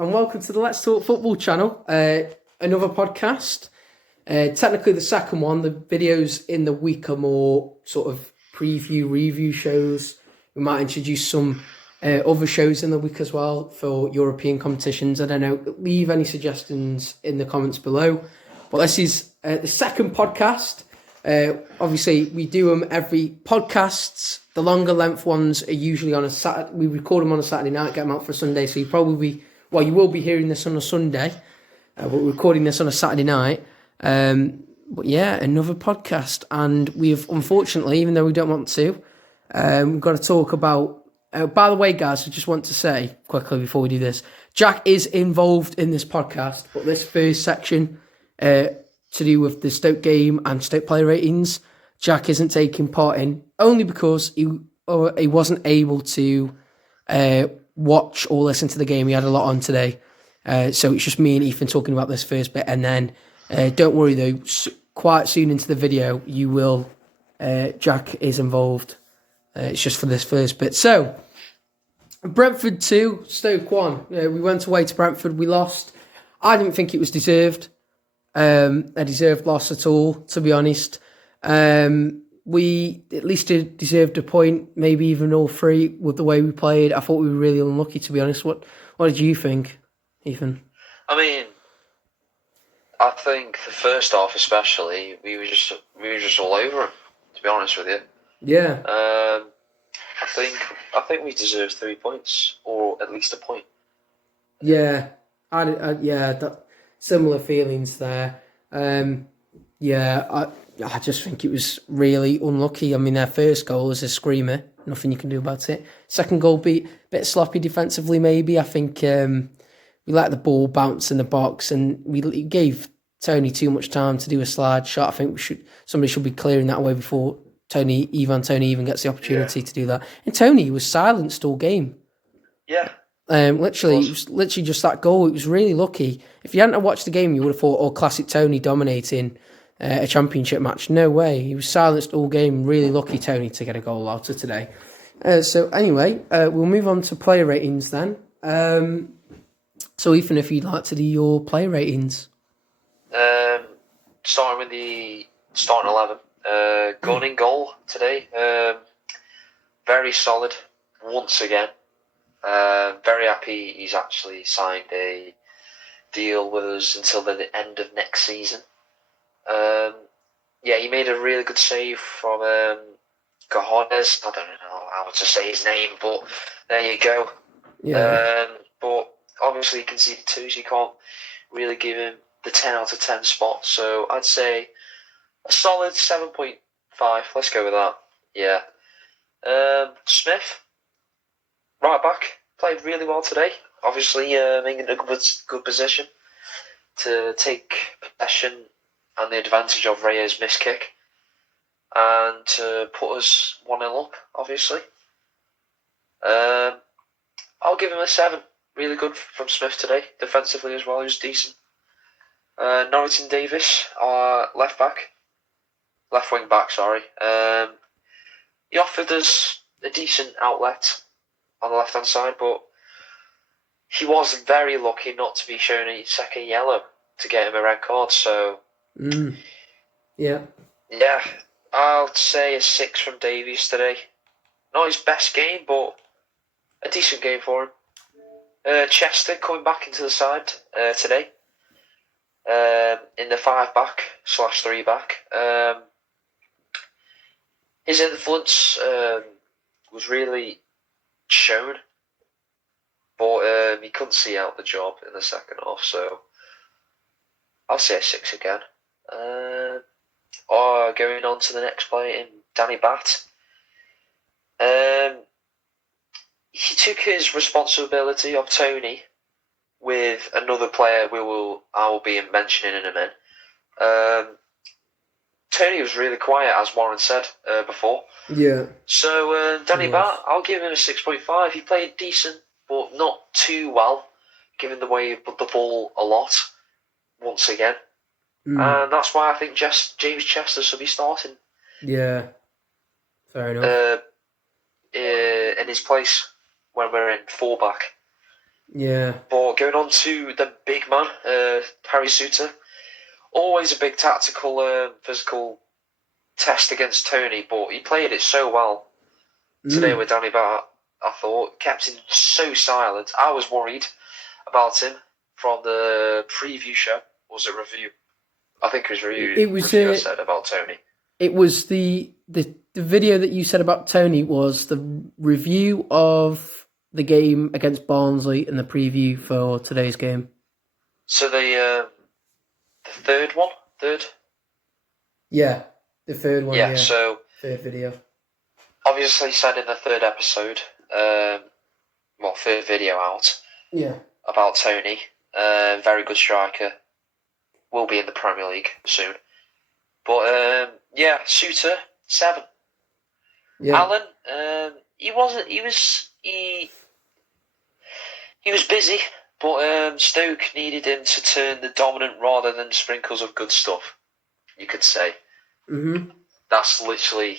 and welcome to the Let's Talk Football channel. Another podcast. Technically the second one. The videos in the week are more sort of review shows. We might introduce some other shows in the week as well for European competitions. I don't know. Leave any suggestions in the comments below. But this is the second podcast. Obviously, we do them every podcasts. The longer length ones are usually on a Saturday. We record them on a Saturday night, get them out for a Sunday. So you will be hearing this on a Sunday. But we're recording this on a Saturday night. But yeah, another podcast. And we've, unfortunately, even though we don't want to, we've got to talk about... by the way, guys, I just want to say quickly before we do this, Jack is involved in this podcast, but this first section... to do with the Stoke game and Stoke player ratings, Jack isn't taking part in, only because he wasn't able to watch or listen to the game. He had a lot on today. So it's just me and Ethan talking about this first bit. And then, don't worry though, quite soon into the video, you will, Jack is involved. It's just for this first bit. So, Brentford 2, Stoke 1. We went away to Brentford, we lost. I didn't think it was deserved. A deserved loss at all, to be honest. We at least deserved a point, maybe even all three with the way we played. I thought we were really unlucky, to be honest. What did you think, Ethan? I mean, I think the first half especially, we were just all over him, to be honest with you. Yeah. I think we deserve 3 points, or at least a point. Yeah. Similar feelings there. I just think it was really unlucky. I mean, their first goal was a screamer. Nothing you can do about it. Second goal, a bit sloppy defensively, maybe. I think we let the ball bounce in the box, and we gave Tony too much time to do a slide shot. I think somebody should be clearing that away before Tony even gets the opportunity to do that. And Tony was silenced all game. Yeah. It was literally just that goal. It was really lucky. If you hadn't watched the game, you would have thought, oh, classic Tony dominating a championship match. No way. He was silenced all game. Really lucky Tony to get a goal out of today. So anyway, we'll move on to player ratings then. So Ethan, if you'd like to do your player ratings. Starting with the starting 11. Gunn in goal today. Very solid once again. Very happy he's actually signed a deal with us until the end of next season. He made a really good save from Cajones. I don't know how to say his name, but there you go. Yeah. But obviously he conceded 2, so you can't really give him the 10 out of 10 spot. So I'd say a solid 7.5. Let's go with that. Yeah. Smith. Right back, played really well today. Obviously, in a good position to take possession and the advantage of Raya's miss kick, and to put us 1-0 up. Obviously, I'll give him a 7. Really good from Smith today, defensively as well. He was decent. Norrington Davis, our left wing back. Sorry. He offered us a decent outlet on the left-hand side, but he was very lucky not to be shown a second yellow to get him a red card, so... Yeah, I'll say a 6 from Davies today. Not his best game, but a decent game for him. Chester coming back into the side today, in the 5-back/3 back. His influence was really shown, but he couldn't see out the job in the second half, so I'll say a 6 again. Going on to the next player in Danny Batt. He took his responsibility of Tony with another player I will be mentioning in a minute. Tony was really quiet, as Warren said before. Yeah. So Danny Batt, I'll give him a 6.5. He played decent, but not too well, given the way he put the ball a lot, once again. And that's why I think James Chester should be starting. Yeah. Fair enough. In his place when we're in 4-back. Yeah. But going on to the big man, Harry Suter, always a big tactical, physical test against Tony, but he played it so well today with Danny Batt. I thought kept him so silent. I was worried about him from the preview show. Was it review? I think it was review. It was review I said about Tony. It was the video that you said about Tony was the review of the game against Barnsley and the preview for today's game. So the third one, Yeah, the third one. Yeah. So third video. Obviously, said in the third episode, third video out. Yeah. About Tony, very good striker. Will be in the Premier League soon. But Suter 7. Yeah. Haaland, he was busy, but Stoke needed him to turn the dominant rather than sprinkles of good stuff. You could say. That's literally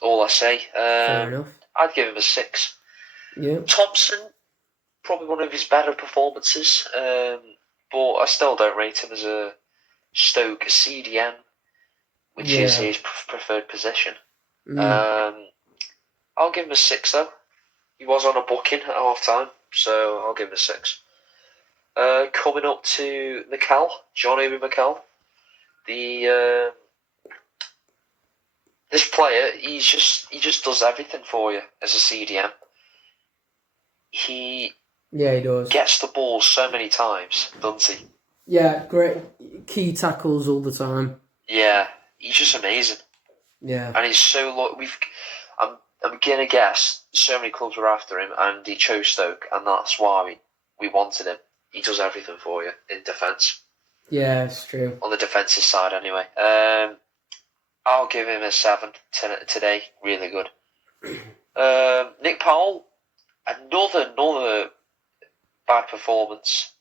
all I say. Fair enough. I'd give him a 6. Yeah. Thompson, probably one of his better performances, but I still don't rate him as a Stoke CDM, which is his preferred position. I'll give him a 6 though. He was on a booking at half time, so I'll give him a 6. Coming up to Mccall, John Obi Mccall. This player, he just does everything for you as a CDM. He does. Gets the ball so many times, doesn't he? Yeah, great key tackles all the time. Yeah, he's just amazing. Yeah, and he's so I'm gonna guess so many clubs were after him, and he chose Stoke, and that's why we wanted him. He does everything for you in defence. Yeah, it's true. On the defensive side, anyway. I'll give him a 7 today. Really good. Nick Powell, another bad performance.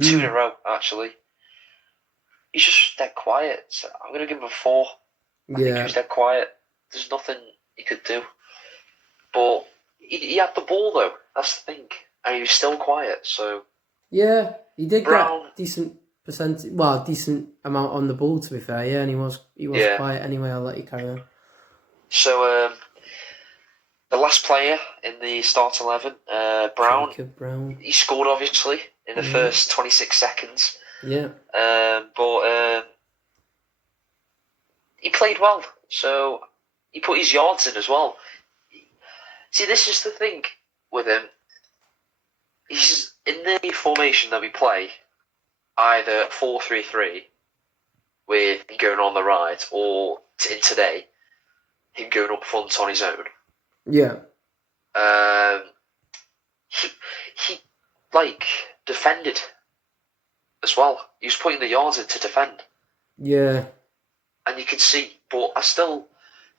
2 in a row, actually. He's just dead quiet. So I'm going to give him a 4. I think he was dead quiet. There's nothing he could do. But he had the ball, though. That's the thing. And he was still quiet, so... Yeah, he did get decent percentage... Well, decent amount on the ball, to be fair. Yeah, and he was quiet anyway. I'll let you carry on. So, the last player in the start 11, Brown. Jacob Brown. He scored, obviously, in the first 26 seconds. Yeah. But he played well. So, he put his yards in as well. See, this is the thing with him. He's in the formation that we play, either 4-3-3, with him going on the right, or in today, him going up front on his own. Yeah. He defended as well. He was putting the yards in to defend. Yeah. And you could see, but I still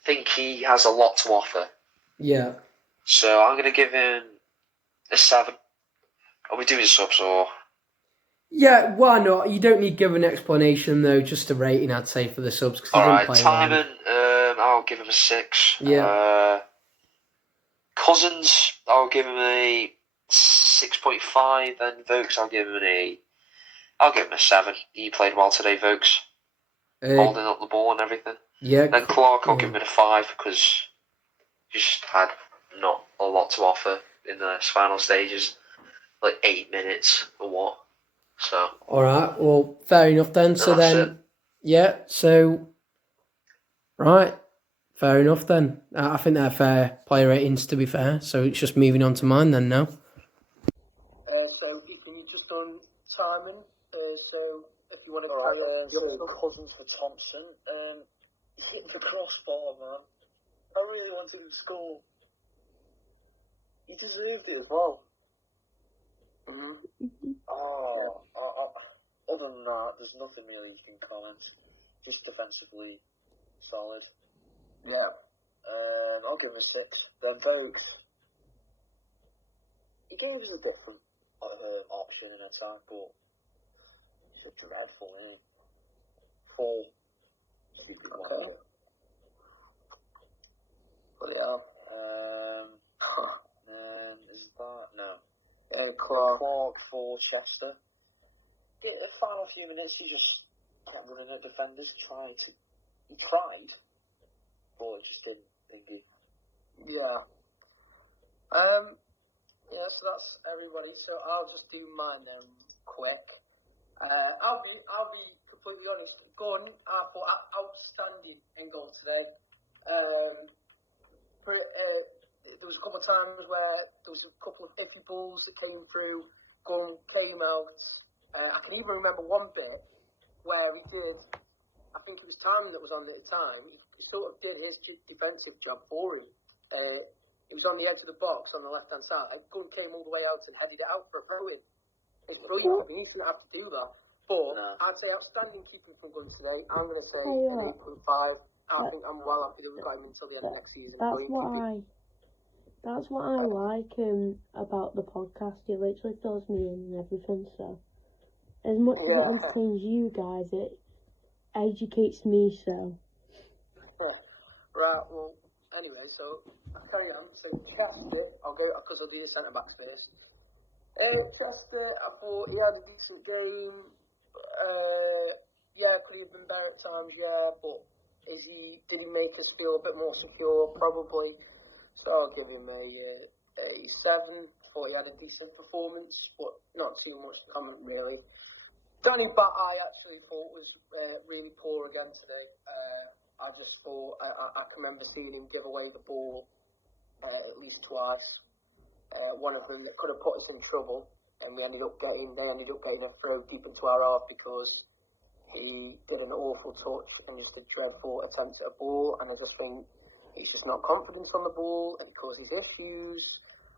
think he has a lot to offer. Yeah. So I'm going to give him a 7. Are we doing subs or? Yeah, why not? You don't need to give an explanation though, just a rating I'd say for the subs. Alright, Timon, I'll give him a 6. Yeah. Cousins, I'll give him a 6.5, and Vokes, I'll give him a 7. He played well today, Vokes. Holding up the ball and everything. Yeah. Then Clark, I'll give him a 5 because he just had not a lot to offer in the final stages. Like 8 minutes or what. So. Alright, well, fair enough then. So then, right. Fair enough then. I think they're fair player ratings, to be fair. So it's just moving on to mine then now. So Ethan, you just done Timon. So if you want to carry on, Cousins for Thompson. Hit the crossbar, man. I really wanted him to score. He deserved it as well. Other than that, there's nothing really you can comment. Just defensively solid. Yeah. I'll give him a 6. Then Vokes. He gave us a different option in attack, but it's a dreadful name. 4. Okay. But yeah. Is that? No. Clark for Chester. Yeah, the final few minutes, he just kept running at defenders. He tried, but it just didn't think he. Yeah. Yeah, so that's everybody. So I'll just do mine then quick. I'll be completely honest. Gordon, I thought outstanding in goal today. There was a couple of times where there was a couple of iffy balls that came through. Gordon came out. I can even remember one bit where he did. I think it was Tam that was on at the time. He sort of did his defensive job for him. It was on the edge of the box on the left-hand side. Gunn came all the way out and headed it out for a throw-in. It's brilliant. I mean, he didn't have to do that. But I'd say outstanding keeping from Gunn today. I'm going to say an 8.5. I think I'm well happy that we've got him until the end of next season. That's what I like about the podcast. It literally fills me in and everything. So, as much as it entertains you guys, it educates me. So. Right. Well. Anyway, so I carry on. So Chester, I'll go because I'll do the centre backs first. Chester, I thought he had a decent game. Could he have been better at times? Yeah, but did he make us feel a bit more secure? Probably. So I'll give him a 7. Thought he had a decent performance, but not too much to comment really. Danny Batt, I actually thought was really poor again today. I just thought I can remember seeing him give away the ball at least twice. One of them that could have put us in trouble, and they ended up getting a throw deep into our half because he did an awful touch and just a dreadful attempt at a ball. And I just think he's just not confident on the ball, and it causes issues.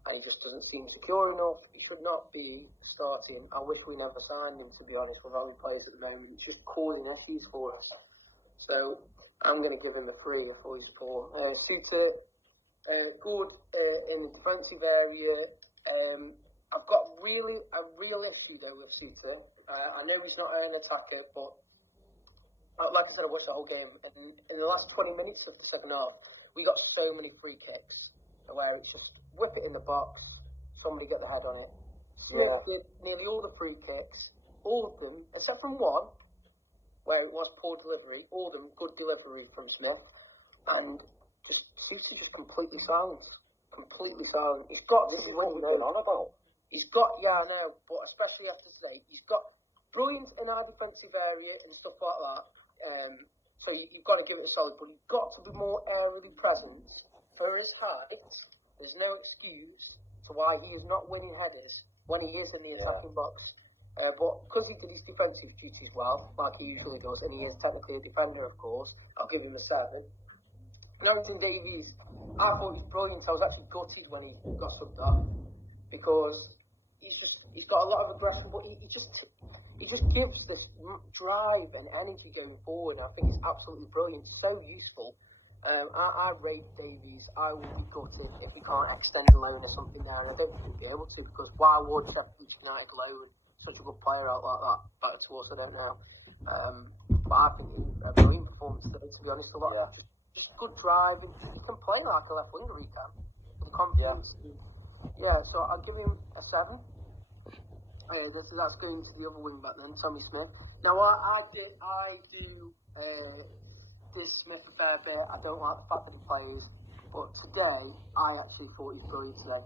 And he just doesn't seem secure enough. He should not be starting. I wish we never signed him, to be honest, with how he plays at the moment. It's just causing issues for us. So I'm going to give him a 3. I thought he was poor. Suter, good in the defensive area. I've got a real issue though with Suter. I know he's not an attacker, but like I said, I watched the whole game. And in the last 20 minutes of the second half, we got so many free kicks where it's just whip it in the box, somebody get the head on it. Smith did nearly all the free kicks, all of them, except from one, where it was poor delivery, all of them good delivery from Smith, and just Suter just completely silent. He's got to be winning going on about. He's got, I know, but especially after today, he's got brilliant in our defensive area and stuff like that. So you've got to give it a solid, but he's got to be more aerially present. For his height, there's no excuse to why he is not winning headers when he is in the attacking box. But because he did his defensive duties well, like he usually does, and he is technically a defender, of course, I'll give him a 7. Norrington Davies, I thought he was brilliant. I was actually gutted when he got subbed off because he's got a lot of aggression, but he just gives this drive and energy going forward. I think it's absolutely brilliant, so useful. I rate Davies. I will be gutted if he can't extend a loan or something there, and I don't think he'll be able to, because why would Sheffield United loan such a good player out like that back to us? I don't know. But I think it was a brilliant performance today, to be honest. A lot of just good drive. He can play like a left winger, he can. With confidence. So I'll give him a 7. That's going to the other wing back then, Tommy Smith. Now I do this Smith a fair bit. I don't like the fact that he plays, but today I actually thought he was brilliant today.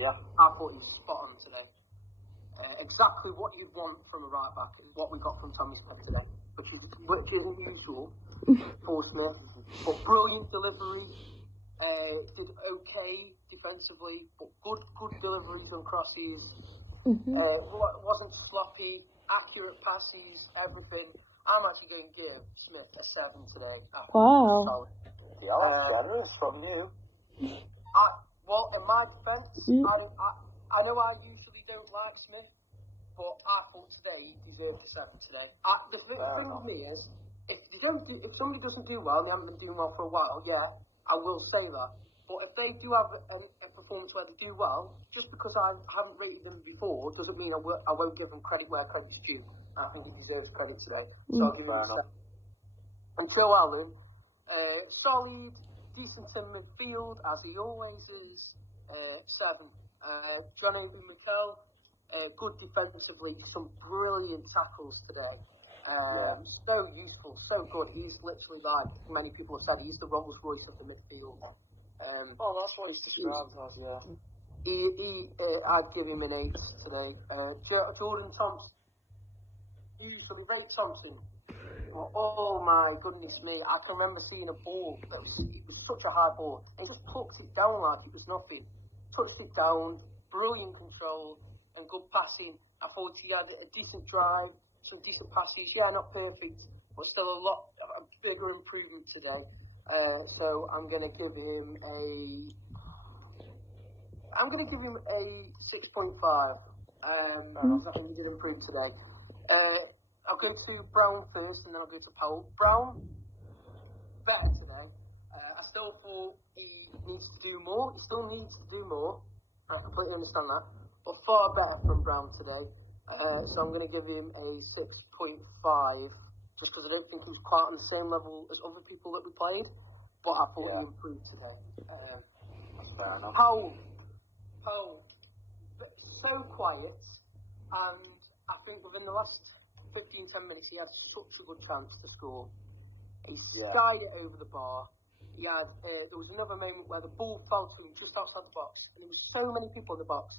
I thought he was spot on today. Exactly what you'd want from a right back is what we got from Tommy Smith today, which is unusual for Smith, but brilliant delivery. Did okay defensively, but good deliveries and crosses. Wasn't sloppy, accurate passes, everything. I'm actually going to give Smith a 7 today. Wow. Generous from you. Well, in my defence, I know I usually don't like Smith, but I thought today he deserved a 7 today. The thing with me is, if somebody doesn't do well, and they haven't been doing well for a while, I will say that. But if they do have a performance where they do well, just because I haven't rated them before, doesn't mean I won't give them credit where credit's due. I think he deserves credit today. So I'll give him a 7. And Joe Allen, solid, decent in midfield, as he always is. 7. Johnny Mccall, good defensively, some brilliant tackles today. So useful, so good. He's literally, like many people have said, he's the Rolls Royce of the midfield. That's what he's described as, yeah. I'd give him an 8 today. Jordan Thompson, usually very Thompson. Oh my goodness me! I can remember seeing a ball it was such a high ball. He just plucked it down like it was nothing. Touched it down, brilliant control and good passing. I thought he had a decent drive, some decent passes. Yeah, not perfect, but still a bigger improvement today. So I'm going to give him a 6.5. I think he did improve today. I'll go to Brown first, and then I'll go to Powell. Brown, better today. I still thought he needs to do more. He still needs to do more. I completely understand that. But far better from Brown today. So I'm going to give him a 6.5, just because I don't think he was quite on the same level as other people that we played. But I thought he improved today. Fair enough. Powell, so quiet, and I think within the last 15-10 minutes he had such a good chance to score. He skied it over the bar. He had there was another moment where the ball fell to him just outside the box, and there was so many people in the box.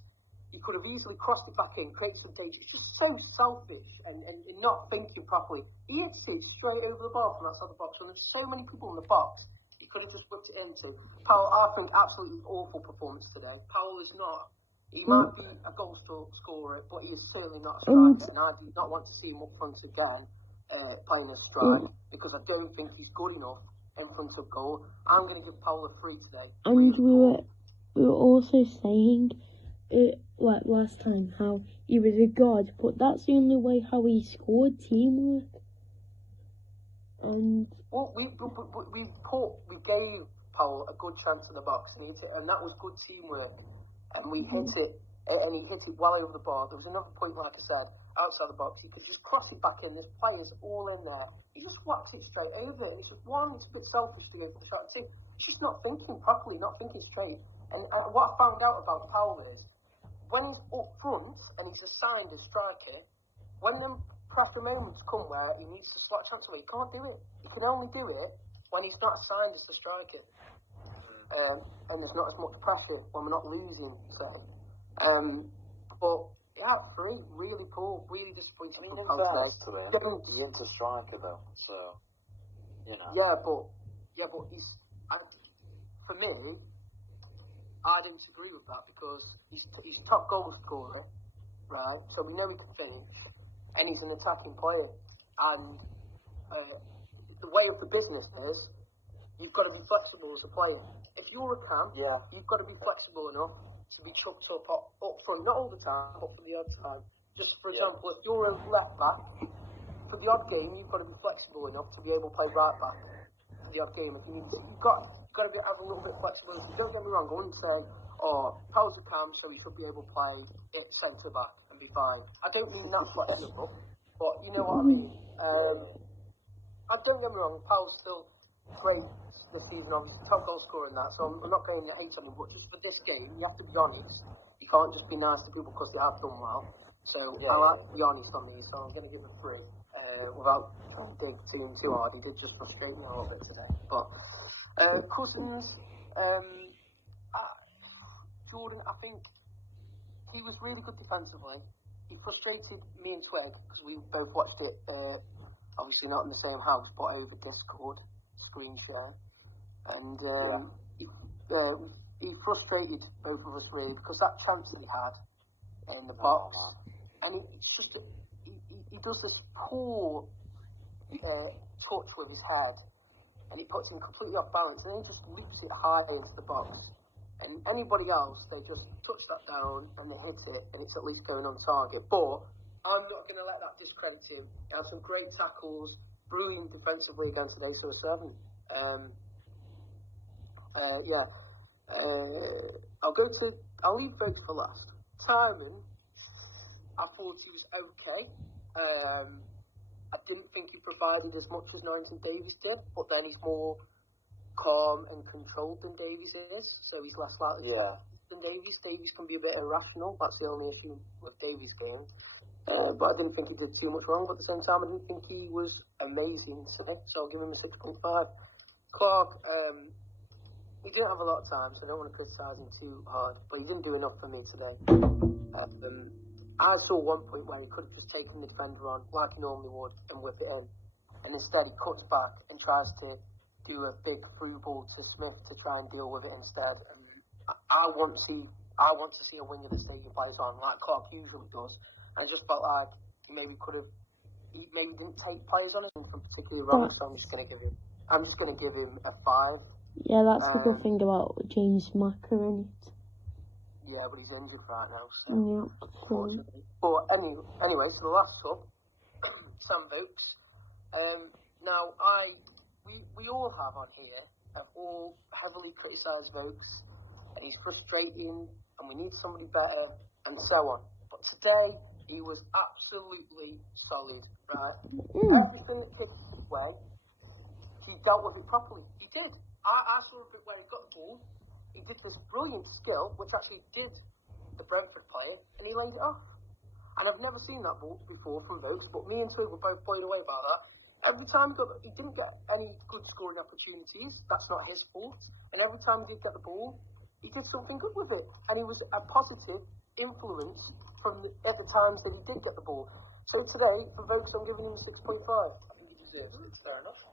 He could have easily crossed it back in, created some danger. It's just so selfish and not thinking properly. He hits it straight over the bar from outside the box, and there's so many people in the box. He could have just whipped it into. Powell, I think, absolutely awful performance today. Powell is not. He might be a goal scorer, but he is certainly not a striker. And I do not want to see him up front again playing a striker, because I don't think he's good enough in front of goal. I'm going to give Powell a 3 today. And we were also saying, like last time, how he was a god, but that's the only way how he scored teamwork. And we gave Powell a good chance in the box, and that was good teamwork. And we hit it, and he hit it well over the bar. There was another point, like I said, outside the box. He could just cross it back in. There's players all in there. He just whacked it straight over. And it's just it's a bit selfish to go for the shot. Two, it's just not thinking properly, not thinking straight. And what I found out about Powell is, when he's up front and he's assigned as striker, when them pressure moments come where he needs to slot chance away, he can't do it. He can only do it when he's not assigned as the striker. And there's not as much pressure when we're not losing. So, but yeah, really poor, really disappointing. I mean, in fairness to him, he's into striker though, so you know. Yeah, but for me, I don't agree with that, because he's top goal scorer, right? So we know he can finish, and he's an attacking player. And the way of the business is, you've got to be flexible as a player. If you're a cam, you've got to be flexible enough to be chucked up front, not all the time, but for the odd time. Just for example, if you're a left back, for the odd game, you've got to be flexible enough to be able to play right back for the odd game. If you need to, you've got to have a little bit of flexibility. Don't get me wrong, I wouldn't say, Powell's a cam, so he should be able to play at centre back and be fine. I don't mean that flexible, but you know what I mean. Don't get me wrong, Powell's still great this season, obviously top goal scorer and that, so I'm not going to hate on him, but just for this game you have to be honest. You can't just be nice to people because they have done well. So I like to be honest on these, so I'm going to give him 3 without trying to dig too hard. He did just frustrate me a little bit today. But Cousins, Jordan, I think he was really good defensively. He frustrated me and Twig because we both watched it, obviously not in the same house, but over Discord screen share. And he frustrated both of us really, because that chance that he had in the box, and it's just he does this poor touch with his head, and it puts him completely off balance, and then he just leaps it high into the box. And anybody else, they just touch that down and they hit it, and it's at least going on target. But I'm not going to let that discredit him. He had some great tackles, brilliant defensively again today, so a 7. I'll leave votes for last. Timon, I thought he was okay. I didn't think he provided as much as Nathan Davies did, but then he's more calm and controlled than Davies is, so he's less likely than Davies. Davies can be a bit irrational. That's the only issue with Davies' game. But I didn't think he did too much wrong. But at the same time, I didn't think he was amazing today. So I'll give him a 6.5. Clark, he didn't have a lot of time, so I don't want to criticise him too hard. But he didn't do enough for me today. I saw one point where he could have just taken the defender on like he normally would and whip it in. And instead he cuts back and tries to do a big through ball to Smith to try and deal with it instead. And I want to see a winger that stays plays on like Clark usually does. And I just felt like he maybe didn't take players on it from particularly wrong. So I'm just gonna give him a 5. Yeah, that's the good thing about James Macker, isn't it? Yeah, but he's injured right now, so Yeah. unfortunately. But anyway, so the last sub, Sam Vokes. Now we all have on here have all heavily criticised Vokes, and he's frustrating, and we need somebody better, and so on. But today he was absolutely solid, right? Everything that kicked his way, he dealt with it properly. He did. I saw a bit where he got the ball. He did this brilliant skill, which actually did the Brentford player, and he laid it off. And I've never seen that ball before from Vokes, but me and Suter were both blown away about that. Every time he didn't get any good scoring opportunities, that's not his fault. And every time he did get the ball, he did something good with it. And he was a positive influence at the times that he did get the ball. So today, for Vokes, I'm giving him 6.5. I think he deserves it. It's fair enough. I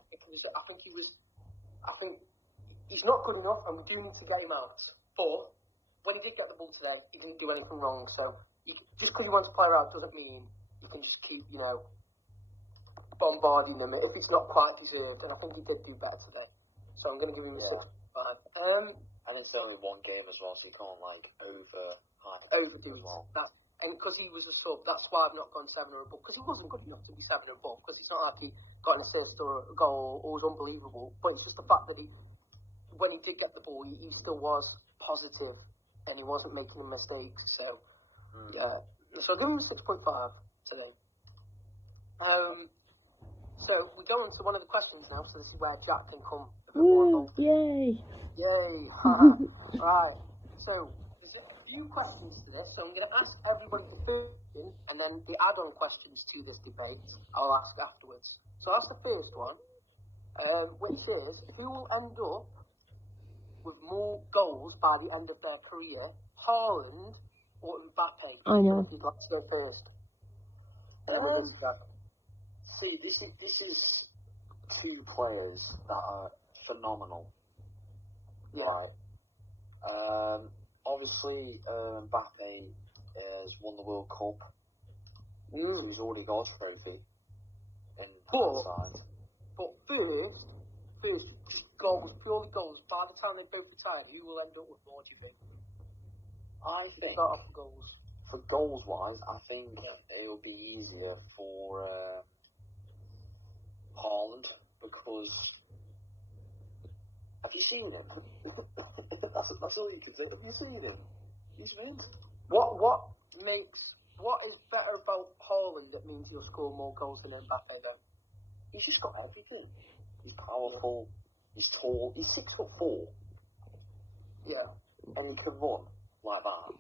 think he's not good enough, and we do need to get him out. But when he did get the ball today, he didn't do anything wrong. So just because he wants to play out doesn't mean you can just keep, bombarding him if it's not quite deserved. And I think he did do better today. So I'm going to give him a 6.5. And it's only one game as well, so you can't overdo it. Well. And because he was a sub, that's why I've not gone 7 or above. Because he wasn't good enough to be 7 or above. Because it's not like he got an assist or a goal or was unbelievable. But it's just the fact that when he did get the ball, he still was positive and he wasn't making mistakes. So, yeah. So I'll give him a 6.5 today. So we go on to one of the questions now. So this is where Jack can come a bit more involved. Yay! Right. So there's a few questions to this. So I'm going to ask everybody the first question, and then the add-on questions to this debate I'll ask afterwards. So that's the first one, which is, who will end up with more goals by the end of their career, Haaland or Mbappe? I know. If you'd like to go first. See, this is two players that are phenomenal. Yeah. Obviously, Mbappe has won the World Cup. So he's already got a trophy. But first, goals, purely goals. By the time they both retire, who will end up with more, do you think? I think, start off for goals. For goals-wise, I think it'll be easier for Haaland, because have you seen him? that's all you can say. Have you seen him? He's mint. What is better about Haaland that means he'll score more goals than Mbappe though? He's just got everything. He's powerful. He's tall. He's 6'4". Yeah. And he can run like that.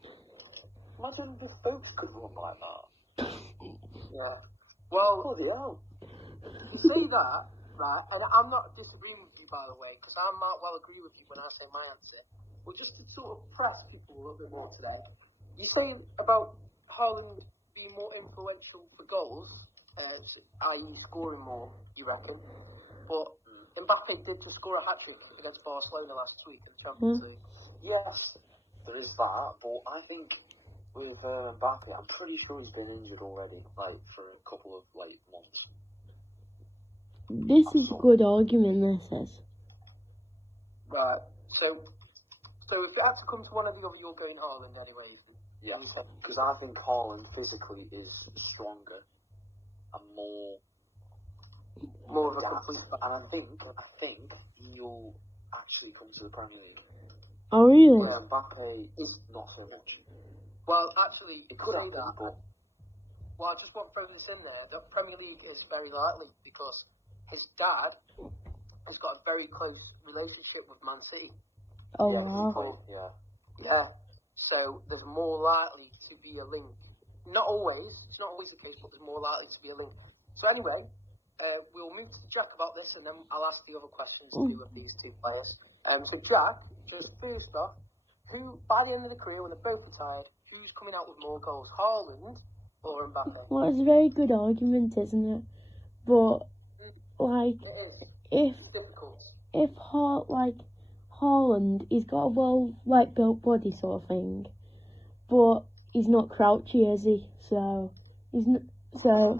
Imagine if folks could run like that. Yeah. Well, bloody hell. You say that, right? And I'm not disagreeing with you, by the way, because I might well agree with you when I say my answer. But just to sort of press people a little bit more today, you say about Haaland being more influential for goals, i.e. scoring more, you reckon? But Mbappe did just score a hat-trick against Barcelona last week in the Champions League. Yes, there is that, but I think with Mbappe, I'm pretty sure he's been injured already, for a couple of months. This is a good argument, this is. Right. So if it had to come to one or the other, you're going Haaland anyway. Yeah, because I think Haaland physically is stronger and more of a complete. And I think he'll actually come to the Premier League. Oh really? Where Mbappe is not so much. Well, actually, it could happen, that. But well, I just want to throw this in there. The Premier League is very likely because his dad has got a very close relationship with Man City. Oh wow. Yeah. So there's more likely to be a link. Not always. It's not always the case, but there's more likely to be a link. So anyway, we'll move to Jack about this, and then I'll ask the other questions to do with these two players. So Jack, just first off, who, by the end of the career, when they're both retired, who's coming out with more goals, Haaland or Mbappe? Well, it's a very good argument, isn't it? But like, if Haaland, he's got a well-built body sort of thing, but he's not crouchy, is he? So he's not. So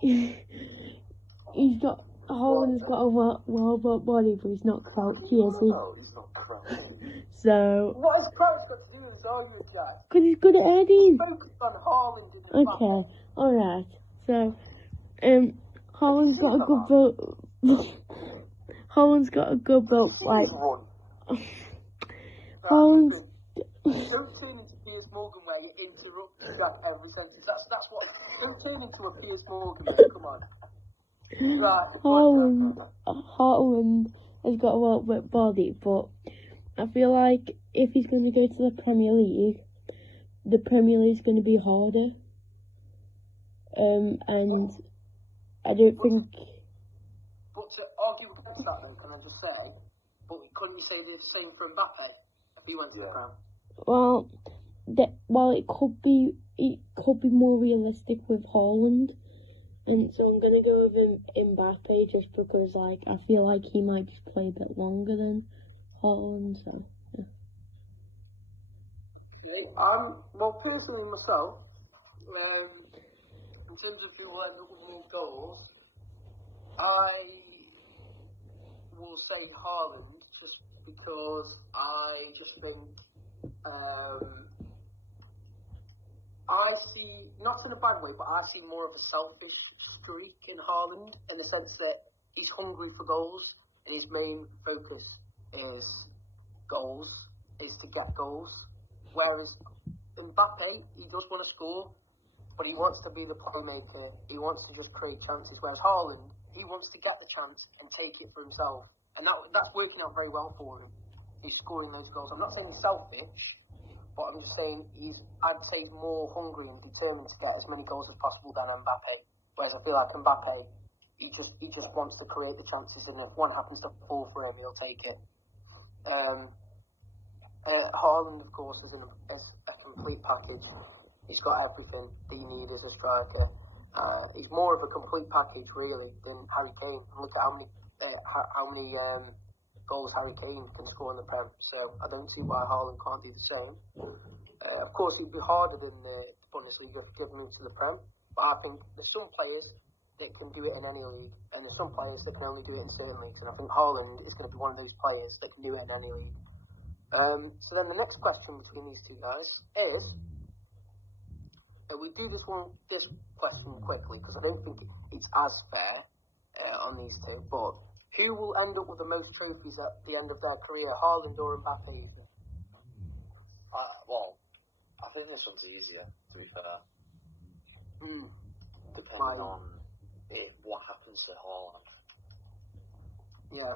he's got. Haaland's got a well-built body, but he's not crouchy, is he? No, he's not crouchy. So. What has crouch got to do with this argument, Jack? Because he's good at heading. Focus on Haaland and Mbappe. Okay, alright. So, Haaland's got a good build. Haaland's got a good build, like. Haaland's. Don't turn into Piers Morgan where you interrupt Jack every sentence. That's what. Don't turn into a Piers Morgan, mate. Come on. Haaland has got a little bit body, but I feel like if he's going to go to the Premier League is going to be harder. And I don't think. But to argue against that, then, can I just say, but couldn't you say the same for Mbappe if he went to the Prem? Well, it could be more realistic with Haaland. And so I'm gonna go with Mbappe just because, like, I feel like he might just play a bit longer than Haaland. So yeah. Well, personally myself, in terms of who will end up with more goals, I will say Haaland just because I just think I see, not in a bad way, but I see more of a selfish streak in Haaland in the sense that he's hungry for goals and his main focus is goals, is to get goals. Whereas Mbappe, he does want to score, but he wants to be the playmaker. He wants to just create chances. Whereas Haaland, he wants to get the chance and take it for himself. And that's working out very well for him. He's scoring those goals. I'm not saying he's selfish, but I'm just saying I'd say he's more hungry and determined to get as many goals as possible than Mbappe. Whereas I feel like Mbappe, he just wants to create the chances, and if one happens to fall for him, he'll take it. Haaland, of course, is a complete package. He's got everything that you need as a striker. He's more of a complete package, really, than Harry Kane. Look at how many goals Harry Kane can score in the Prem. So I don't see why Haaland can't do the same. Of course, it'd be harder than the Bundesliga if you move to the Prem. But I think there's some players that can do it in any league, and there's some players that can only do it in certain leagues. And I think Haaland is going to be one of those players that can do it in any league. So then the next question between these two guys is, we do this question quickly because I don't think it's as fair on these two, but who will end up with the most trophies at the end of their career, Haaland or Mbappe? Well, I think this one's easier, to be fair. Depending on what happens to Haaland. Yeah.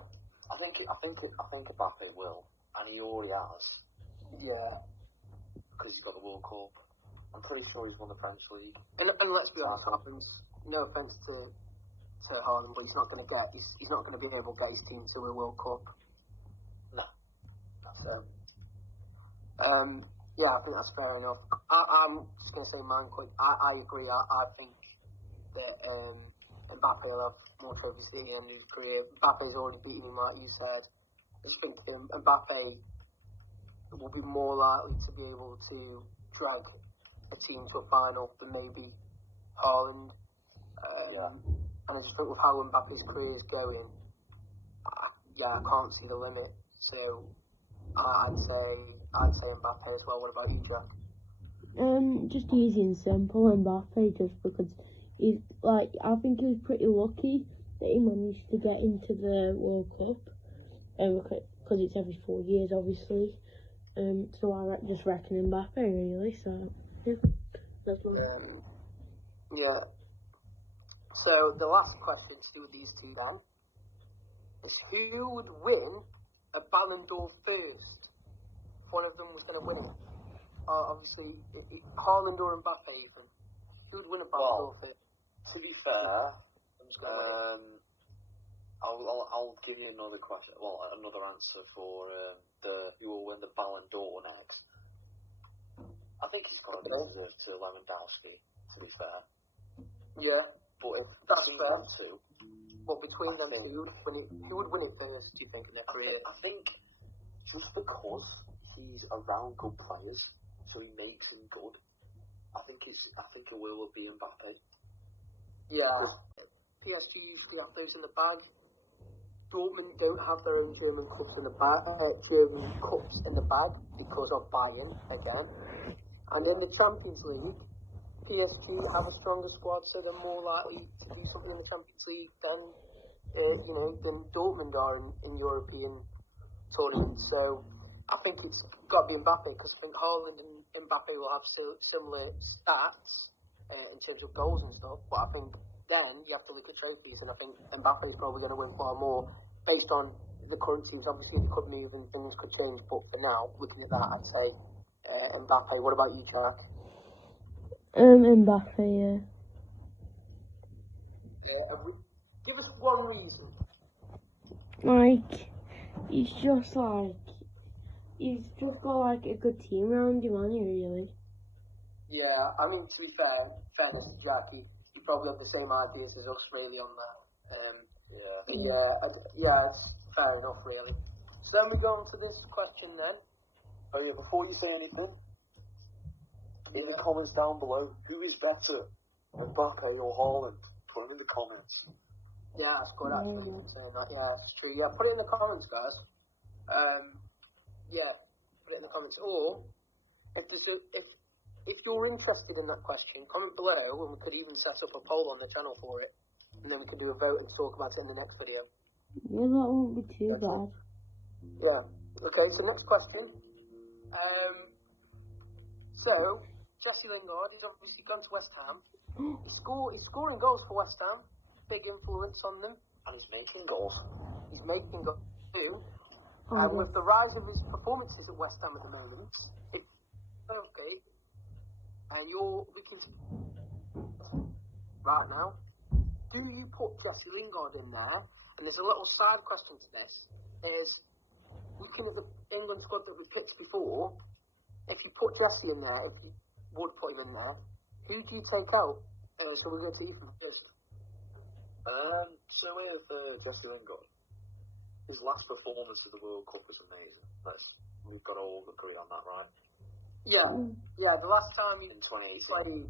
I think Mbappe will, and he already has. Yeah. Because he's got the World Cup. I'm pretty sure he's won the French League. And let's be honest, happens. No offense to Haaland, but he's not going to be able to get his team to a World Cup. No. So, yeah, I think that's fair enough. I'm just going to say mine quick. I agree. I think that Mbappe will have more trophies at the end of his career. Mbappe's already beaten him, like you said. I just think Mbappe will be more likely to be able to drag a team to a final than maybe Haaland. And I just think with how Mbappe's career is going, I can't see the limit. So I'd say Mbappe as well. What about you, Jack? Just easy and simple, Mbappe, just because I think he was pretty lucky that he managed to get into the World Cup, because it's every 4 years, obviously. So I just reckon Mbappe, really. So yeah, that's one. Yeah. So the last question to do with these two then is who would win a Ballon d'Or first? If one of them was going to win it. obviously, Haaland or Mbappe even. Who would win a Ballon d'Or for? To be fair, I'll give you another question. Well, another answer for who will win the Ballon d'Or next. I think he's got to be reserved to Lewandowski. To be fair. Yeah. But if that's between fair. them two. Well, between them two, who would win it first? Do you think in their career? I think just because he's around good players, so he makes them good. I think it will be Mbappe. Yeah. PSG usually have those in the bag. Dortmund don't have their own German cups in the bag, because of Bayern again. And in the Champions League, PSG have a stronger squad, so they're more likely to do something in the Champions League than Dortmund are in European tournaments. So I think it's got to be Mbappe, because I think Haaland and Mbappe will have similar stats in terms of goals and stuff. But I think then you have to look at trophies, and I think Mbappe is probably going to win far more based on the current teams. Obviously, they could move and things could change, but for now, looking at that, I'd say Mbappe. What about you, Jack? Mbappe, yeah. Yeah, give us one reason. Like, he's just got like a good team around him, hasn't he, really? Yeah, I mean, to be fairness to Jackie, you probably have the same ideas as us, really, on that. It's fair enough, really. So then we go on to this question then. Oh yeah, before you say anything, in the comments down below, who is better, Mbappe or Haaland? Put it in the comments. Yeah, that's good, actually. Saying that. Yeah, that's true. Yeah, put it in the comments, guys. Put it in the comments. Or, if you're interested in that question, comment below, and we could even set up a poll on the channel for it. And then we could do a vote and talk about it in the next video. Yeah, that won't be too bad. Yeah. Okay, so next question. So, Jesse Lingard, he's obviously gone to West Ham. He's scoring goals for West Ham. Big influence on them. And he's making goals. He's making goals too. And with the rise of his performances at West Ham at the moment, right now, do you put Jesse Lingard in there? And there's a little side question to this, is looking at the England squad that we picked before, if you put Jesse in there, if you would put him in there, who do you take out? So we'll go to Ethan first. So with Jesse Lingard, his last performance of the World Cup was amazing. We've got to all agree on that, right? Yeah. The last time in 2018 played,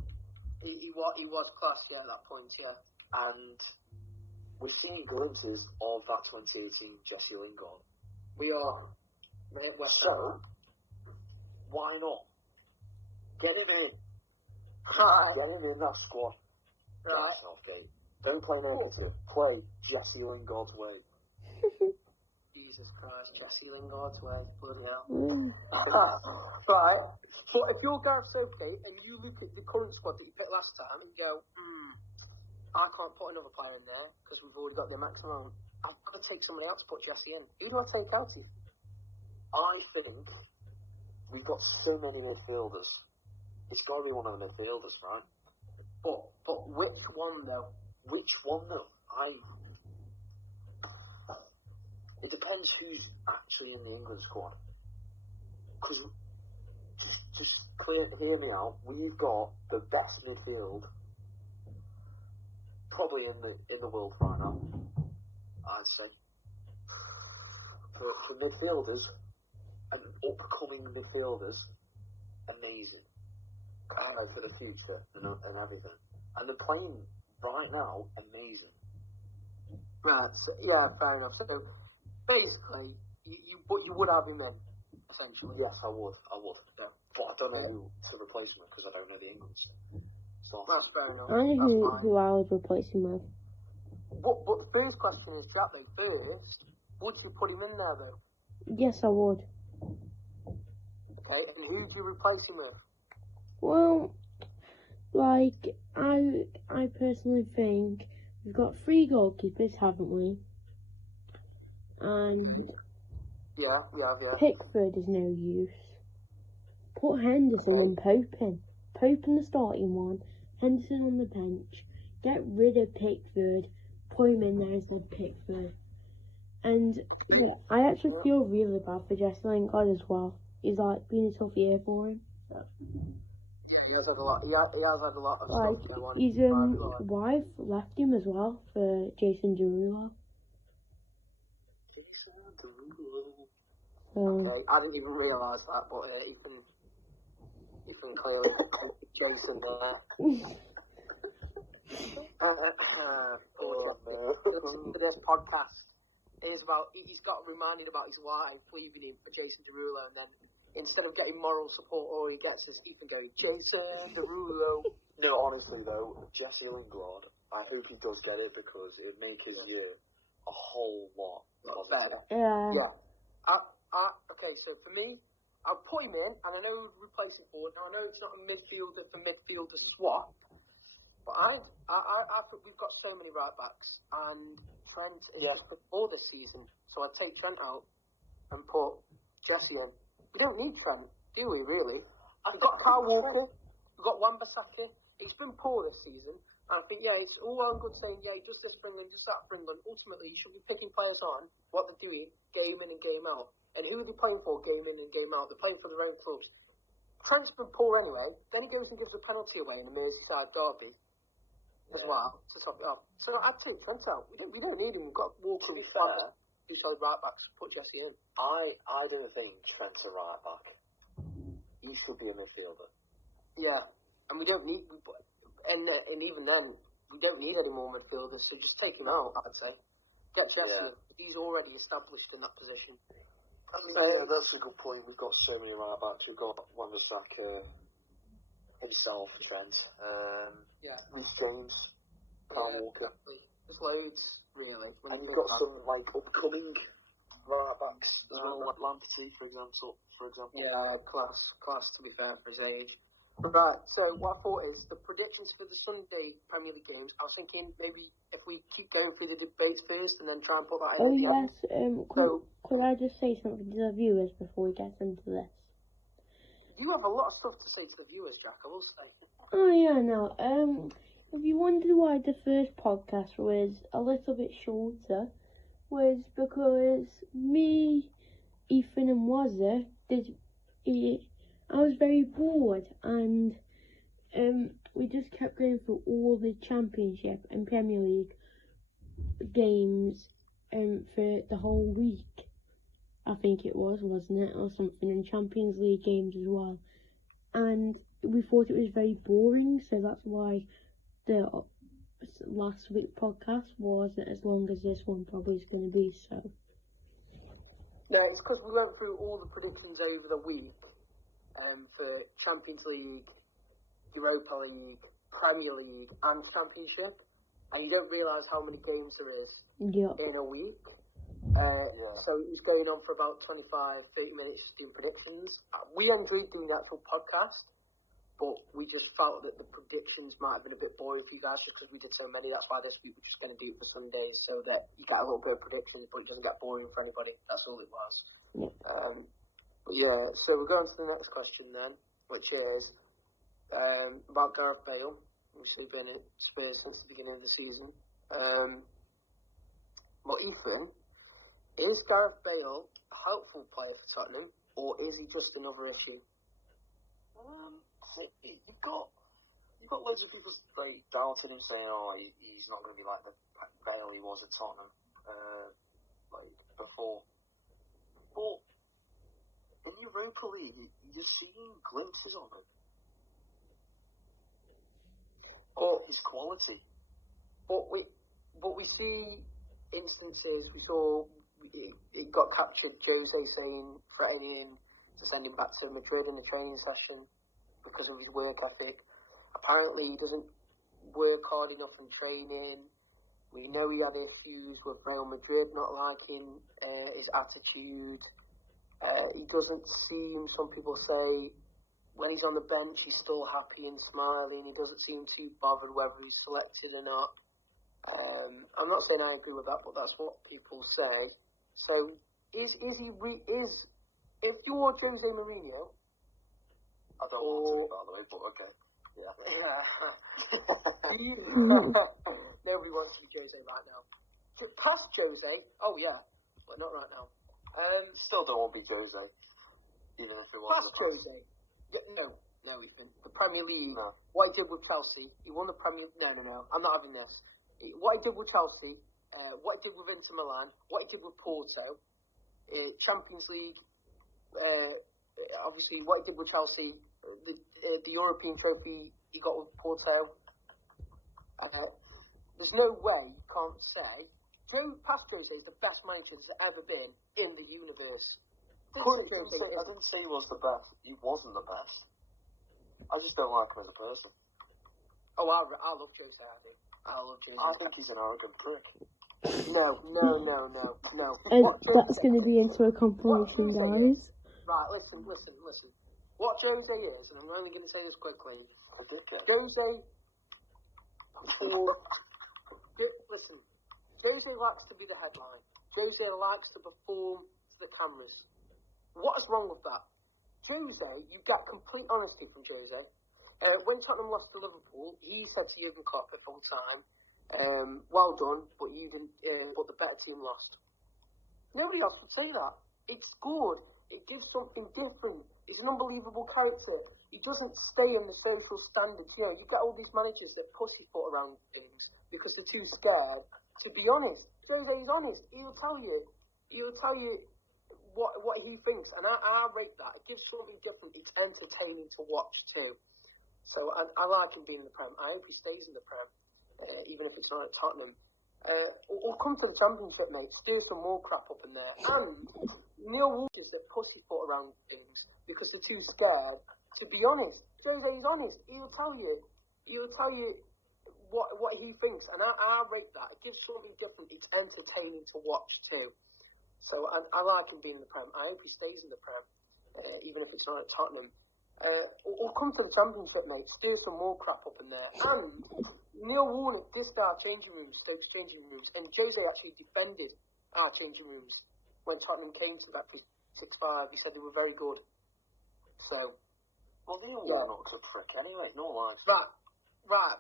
he was class at that point. Yeah. And we're seeing glimpses of that 2018 Jesse Lingard. We are. So, why not? Get him in. Get him in that squad. Right. Okay. Don't play negative. Play Jesse Lingard's way. Jesus Christ, Jesse Lingard's way. Bloody hell. Right. But if you're Gareth Southgate and you look at the current squad that you picked last time and go, I can't put another player in there because we've already got the maximum. I've got to take somebody else to put Jesse in. Who do I take out of? I think we've got so many midfielders. It's got to be one of the midfielders, right? But which one though? It depends who's actually in the England squad. Because just hear me out. We've got the best midfield probably in the world right now, I'd say. For midfielders and upcoming midfielders, amazing. For the future and everything. And they're playing right now amazing. Right, so, yeah, fair enough. So basically, you would have him in, essentially. Yes, I would. Yeah. But I don't know who to replace him with because I don't know the England. So that's fair enough. I know who I would replace him with. But the first question is, Jack, though, first, would you put him in there, though? Yes, I would. Okay, and who do you replace him with? Well, like, I personally think we've got 3 goalkeepers, haven't we? And yeah. Pickford is no use. put Henderson and Pope in. Pope in the starting one, Henderson on the bench. Get rid of Pickford, put him in there instead of Pickford. And yeah, I actually feel really bad for Jesse Lingard as well. He's like been a tough year for him. He has had a lot. He has had a lot of stuff going on. His wife left him as well for Jason Derulo. Jason Derulo. So, Okay, I didn't even realise that, but you can clearly put Jason there. This podcast is about. He's got reminded about his wife leaving him for Jason Derulo, and then instead of getting moral support, all he gets is Ethan going, Jason Derulo. No, honestly though, Jesse Lingard, I hope he does get it because it would make his year a whole lot better. yeah. Okay, so for me, I'll put him in, and I know who'd replace him for. Now I know it's not a midfielder for midfielder swap, but I think we've got so many right backs, and Trent is just before this season, so I'd take Trent out and put Jesse in. We don't need Trent, do we, really? We've got Kyle Walker, we've got Wan-Bissaka. It's been poor this season. And I think, it's all well and good saying, he does this for England, does that for England. Ultimately, you should be picking players on what they're doing, game in and game out. And who are they playing for, game in and game out? They're playing for their own clubs. Trent's been poor anyway. Then he goes and gives a penalty away in the Merseyside derby as well to top it up. So I'd take Trent out. We don't need him. We've got Walker and Flanders. Two solid right backs. Put Jesse in. I don't think Trent's a right back. He should be a midfielder. Yeah, and we don't need, and even then we don't need any more midfielders. So just take him out. I'd say get Jesse in. He's already established in that position. That's a good point. We've got so many right backs. We've got Wan-Bissaka, himself, Trent, Reece James, Kyle Walker. Exactly. There's loads, really. And you've got some upcoming right backs as well, like Lamptey, for example. Yeah, class to be fair for his age. Right, so what I thought is the predictions for the Sunday Premier League games. I was thinking maybe if we keep going through the debates first and then try and put that in. Oh yes, could I just say something to the viewers before we get into this? You have a lot of stuff to say to the viewers, Jack, I will say. Oh yeah, no. If you wondered why the first podcast was a little bit shorter, was because me, Ethan and Wazza I was very bored, and we just kept going through all the Championship and Premier League games for the whole week. I think it was, wasn't it, or something, and Champions League games as well. And we thought it was very boring, so that's why the last week's podcast wasn't as long as this one probably is going to be. So. No, it's because we went through all the predictions over the week. For Champions League, Europa League, Premier League and Championship, and you don't realise how many games there is in a week. So it was going on for about 25-30 minutes just doing predictions. We enjoyed doing the actual podcast, but we just felt that the predictions might have been a bit boring for you guys just because we did so many. That's why this week we're just going to do it for Sundays so that you get a little bit of predictions, but it doesn't get boring for anybody. That's all it was. But so we're going to the next question then, which is about Gareth Bale. Obviously been at Spurs since the beginning of the season. Well, Ethan, is Gareth Bale a helpful player for Tottenham, or is he just another issue? You've got loads of people doubting him, saying, he's not going to be like the Bale he was at Tottenham before. But in Europa League, you're seeing glimpses of him. Or his quality. But we see instances. We saw it got captured. Jose threatening to send him back to Madrid in a training session because of his work ethic. Apparently, he doesn't work hard enough in training. We know he had issues with Real Madrid not liking his attitude. He doesn't seem, some people say, when he's on the bench, he's still happy and smiling. He doesn't seem too bothered whether he's selected or not. I'm not saying I agree with that, but that's what people say. So, if you're Jose Mourinho, I don't want to, by the way, but okay. Yeah. Nobody wants to be Jose right now. Past Jose? Oh yeah, but not right now. Still don't want to be Jose, even if it was past Jose. Yeah, no, Ethan. The Premier League. No. What he did with Chelsea, he won the Premier. No. I'm not having this. What he did with Chelsea, what he did with Inter Milan, what he did with Porto, Champions League. Obviously, what he did with Chelsea, the European trophy he got with Porto. There's no way you can't say past Jose is the best manager there's ever been in the universe. I didn't say he was the best. He wasn't the best. I just don't like him as a person. Oh, I love Jose. I love Jose. I think he's an arrogant prick. No. And that's going to be into a compilation, guys. Right, listen. What Jose is, and I'm only going to say this quickly. Jose. Listen. Jose likes to be the headline. Jose likes to perform to the cameras. What is wrong with that? Jose, you get complete honesty from Jose. When Tottenham lost to Liverpool, he said to Jurgen Klopp at full time, "Well done, but you didn't. But the better team lost." Nobody else would say that. It's good. It gives something different. He's an unbelievable character. He doesn't stay in the social standards. You know, you get all these managers that pussyfoot around things because they're too scared. To be honest, Jose is honest. He'll tell you what he thinks, and I rate that. It gives something different. It's entertaining to watch too. So I like him being in the Prem. I hope he stays in the Prem, even if it's not at Tottenham. Or come to the Championship, mate. Stir some more crap up in there. And Neil Walters that pussyfoot around things because they're too scared. To be honest, Jose is honest. He'll tell you what he thinks, and I rate that. It gives something different. It's entertaining to watch too. So I like him being in the Prem. I hope he stays in the Prem, even if it's not at Tottenham. Or come to the Championship, mate. Stir some more crap up in there. And Neil Warnock dissed our changing rooms, Stoke's changing rooms, and Jose actually defended our changing rooms when Tottenham came to that 6-5. He said they were very good. So, well, Neil Warnock's a prick anyway. No lies. Right.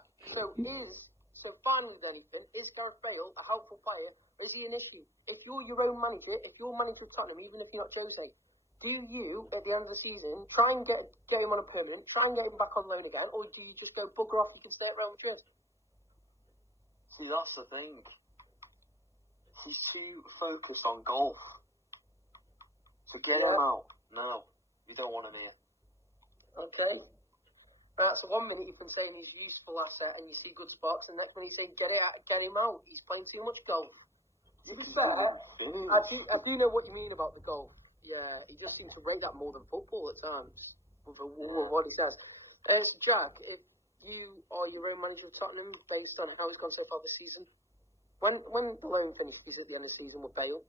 So finally then, Ethan, is Gareth Bale a helpful player? Is he an issue? If you're your own manager, if you're manager of Tottenham, even if you're not Jose, do you, at the end of the season, try and get him on a permanent, try and get him back on loan again, or do you just go bugger off, you can stay at Real Madrid? See, that's the thing. He's too focused on golf. So get him out now. You don't want him here. Okay. Right, so 1 minute you've been saying he's a useful asset and you see good spots, and next minute you say get him out. He's playing too much golf. To be fair, I do know what you mean about the golf. Yeah, he just seems to rate that more than football at times, with what he says. So Jack, if you are your own manager of Tottenham, based on how he's gone so far this season, when the loan finishes at the end of the season with Bale,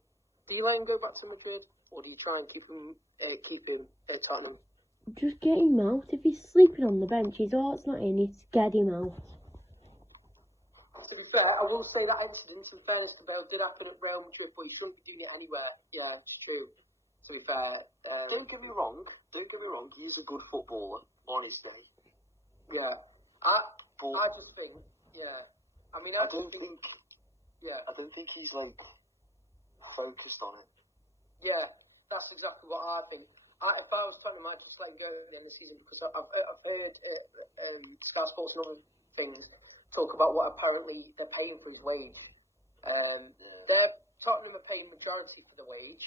do you let him go back to Madrid, or do you try and keep him at Tottenham? Just get him out. If he's sleeping on the bench, his heart's not in it, get him out. To be fair, I will say that incident, in fairness to Bale, did happen at Real Madrid, but he shouldn't be doing it anywhere. Yeah, it's true. To be fair. Don't get me wrong, he's a good footballer on his day. Yeah. I just think, yeah. I mean, I don't think he's, like, focused on it. Yeah, that's exactly what I think. If I was Tottenham, I'd just let him go at the end of the season, because I've heard Sky Sports and other things talk about what apparently they're paying for his wage. Tottenham are paying majority for the wage.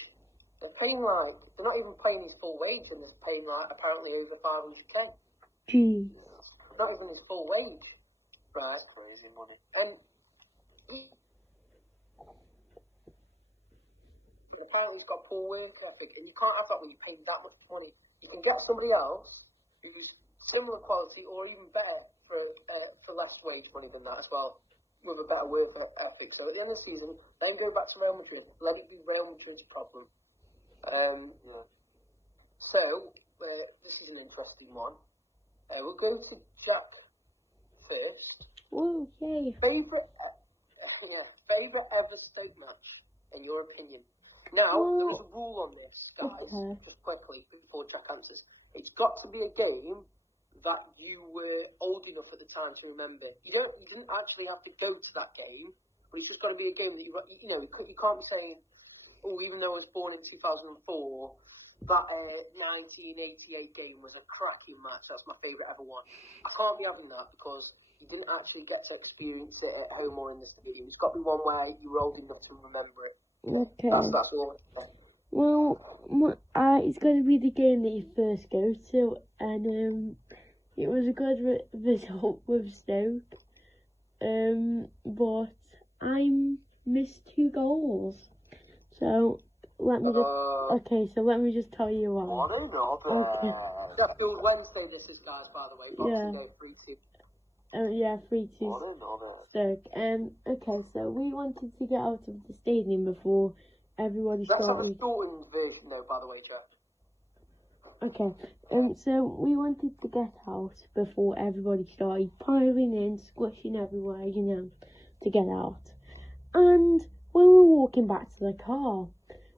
They're not even paying his full wage, and they're paying apparently over 500k. Jeez. Not even his full wage. Right. That's crazy money. And apparently he's got poor work ethic, and you can't have that when you're paying that much money. You can get somebody else who's similar quality or even better for less wage money than that as well, with a better work ethic. So at the end of the season, then go back to Real Madrid. Let it be Real Madrid's problem. So this is an interesting one. We'll go to Jack first. Oh, yay. Favourite ever Stoke match, in your opinion? Now, there is a rule on this, guys, just quickly, before Jack answers. it's got to be a game that you were old enough at the time to remember. You didn't actually have to go to that game, but it's just got to be a game that you can't be saying, oh, even though I was born in 2004, that 1988 game was a cracking match. That's my favourite ever one. I can't be having that because you didn't actually get to experience it at home or in the stadium. It's got to be one where you were old enough to remember it. Okay. That's all. Well, it's going to be the game that you first go to, and it was a good result with Stoke, but I missed 2 goals. So let me just tell you why. What another? Okay. Sheffield Wednesday, this is, guys, by the way. Boxing Day, 3-2. Yeah, 3-2 What another? Stoke. Okay, so we wanted to get out of the stadium before everybody Let's have a started. shortened version, though, by the way, Jack. Okay, so we wanted to get out before everybody started piling in, squishing everywhere, to get out. And when we were walking back to the car,